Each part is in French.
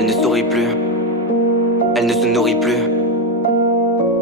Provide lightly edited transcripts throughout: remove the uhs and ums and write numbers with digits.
Elle ne sourit plus, elle ne se nourrit plus.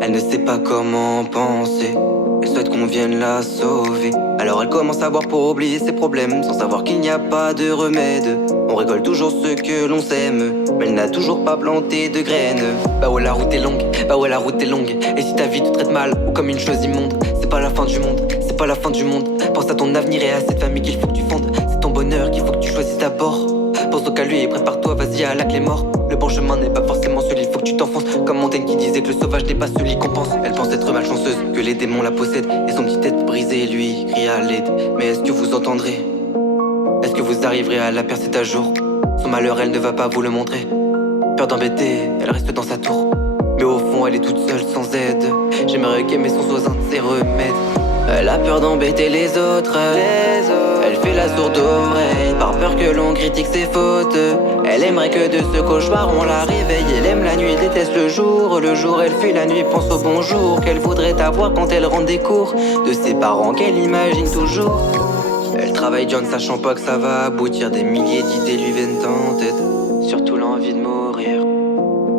Elle ne sait pas comment penser, elle souhaite qu'on vienne la sauver. Alors elle commence à boire pour oublier ses problèmes, sans savoir qu'il n'y a pas de remède. On récolte toujours ce que l'on sème, mais elle n'a toujours pas planté de graines. Bah ouais, la route est longue, bah ouais, la route est longue. Et si ta vie te traite mal, ou comme une chose immonde, c'est pas la fin du monde, c'est pas la fin du monde. Pense à ton avenir et à cette famille qu'il faut que tu fondes. C'est ton bonheur qu'il faut que tu choisisses d'abord. Pense donc à lui et prépare-toi, vas-y, à la clé mort. Le bon chemin n'est pas forcément celui, il faut que tu t'enfonces. Comme Montaigne qui disait que le sauvage n'est pas celui qu'on pense. Elle pense être malchanceuse, que les démons la possèdent. Et son petit tête brisée, lui, crie à l'aide. Mais est-ce que vous entendrez? Est-ce que vous arriverez à la percer à jour? Son malheur, elle ne va pas vous le montrer. Peur d'embêter, elle reste dans sa tour. Mais au fond, elle est toute seule, sans aide. J'aimerais qu'aimer son soit un de ses remèdes. Elle a peur d'embêter les autres. Elle fait la sourde oreille, par peur que l'on critique ses fautes. Elle aimerait que de ce cauchemar on la réveille. Elle aime la nuit, déteste le jour. Le jour elle fuit la nuit, pense au bonjour qu'elle voudrait avoir quand elle rentre des cours de ses parents qu'elle imagine toujours. Elle travaille John sachant pas que ça va aboutir. Des milliers d'idées lui viennent en tête, surtout l'envie de mourir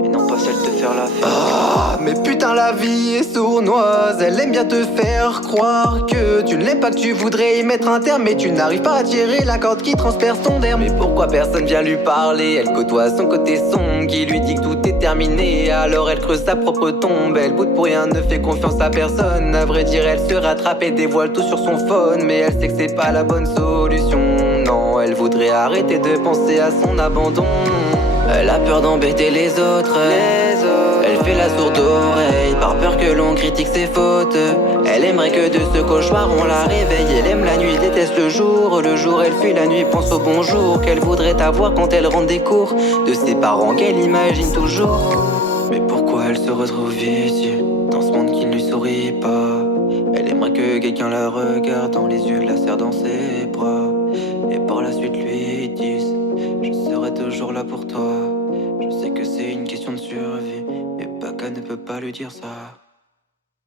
et non pas celle de faire la fête. Ah, mais putain la vie est sournoise. Elle aime bien te faire croire que tu ne l'aimes pas, que tu voudrais y mettre un terme, mais tu n'arrives pas à tirer la corde qui transperce ton derme. Mais pourquoi personne vient lui parler? Elle côtoie son côté sombre qui lui dit que tout est terminé. Alors elle creuse sa propre tombe. Elle boude pour rien, ne fait confiance à personne. À vrai dire elle se rattrape et dévoile tout sur son phone. Mais elle sait que c'est pas la bonne solution. Non, elle voudrait arrêter de penser à son abandon. Elle a peur d'embêter les autres. Elle fait la sourde oreille, par peur que l'on critique ses fautes. Elle aimerait que de ce cauchemar on la réveille. Elle aime la nuit, déteste le jour. Le jour elle fuit la nuit, pense au bonjour qu'elle voudrait avoir quand elle rentre des cours de ses parents qu'elle imagine toujours. Mais pourquoi elle se retrouve ici, dans ce monde qui ne lui sourit pas? Elle aimerait que quelqu'un la regarde dans les yeux, la serre dans ses bras, et par la suite lui dise: je serai toujours là pour toi. Je sais que c'est une question de survie, mais Baka ne peut pas lui dire ça.